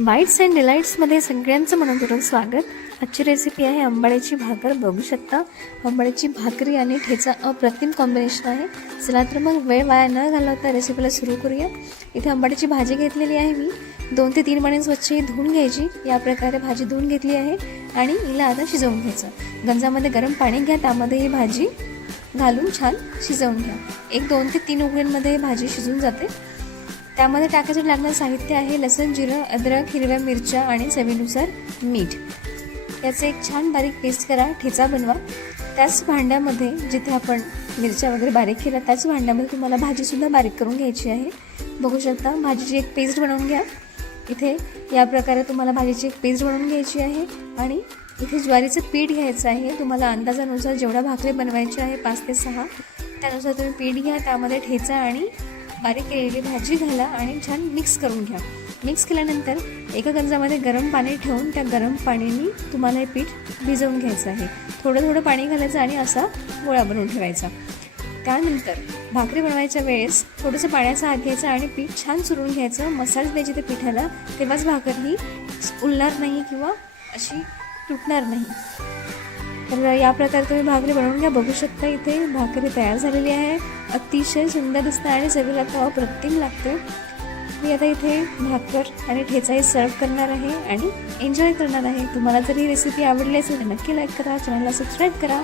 Bites and डिलाईट्समध्ये सगळ्यांचं मनपूर्वक स्वागत. आजची रेसिपी आहे आंबाड्याची भाकर. बघू शकता आंबाड्याची भाकरी आणि ठेचा अप्रतिम कॉम्बिनेशन आहे. चला तर मग वेळ वाया न घालवता रेसिपीला सुरू करूया. इथे आंबाड्याची भाजी घेतलेली आहे मी. 2 ते 3 पाणी स्वच्छ धुवून घ्यायची. या प्रकारे भाजी धुवून घेतली आहे आणि हिला आता शिजवून घ्यायचं. गंजामध्ये गरम पाणी घ्या, त्यामध्ये ही भाजी घालून छान शिजवून घ्या. 1-2 ते 3 उकळींमध्ये भाजी शिजून जाते. त्यामध्ये टाकायचं लागणारं साहित्य आहे लसूण, जिरं, अद्रक, हिरव्या मिरच्या आणि चवीनुसार मीठ. याचे एक छान बारीक पेस्ट करा. ठेचा बनवा. त्याच भांड्यामध्ये जिथे आपण मिरच्या वगैरे बारीक केल्या त्याच भांड्यामध्ये तुम्हाला भाजीसुद्धा बारीक करून घ्यायची आहे. बघू शकता भाजीची एक पेस्ट बनवून घ्या. इथे या प्रकारे तुम्हाला भाजीची एक पेस्ट बनवून घ्यायची आहे. आणि इथे ज्वारीचं पीठ घ्यायचं आहे. तुम्हाला अंदाजानुसार जेवढ्या भाकरी बनवायची आहे 5 ते 6 त्यानुसार तुम्ही पीठ घ्या. त्यामध्ये ठेचा आणि बारीक केलेली भाजी घाला आणि छान मिक्स करून घ्या. मिक्स केल्यानंतर एका गंजामध्ये गरम पाणी ठेवून त्या गरम पाण्याने तुम्हाला हे पीठ भिजवून घ्यायचं आहे. थोडं थोडं पाणी घालायचं आणि असा गोळा बनवून ठेवायचा. त्यानंतर भाकरी बनवायच्या वेळेस थोडंसं पाण्याचा हात घ्यायचा आणि पीठ छान चुरून घ्यायचं. मसाज द्यायची ते पिठाला, तेव्हाच भाकर ही उलणार नाही किंवा अशी तुटणार नाही. तर या प्रकारे तुम्ही भाकरी बनवून घ्या. बघू शकता इथे भाकरी तयार झालेली आहे. अतिशय सुंदर दिसतं आणि चवीला तर अप्रतिम लागते. मी आता इथे भाकर आणि ठेचाही सर्व करणार आहे आणि एन्जॉय करणार आहे. तुम्हाला जर ही रेसिपी आवडली असेल तर नक्की लाईक करा, चॅनलला सबस्क्राईब करा.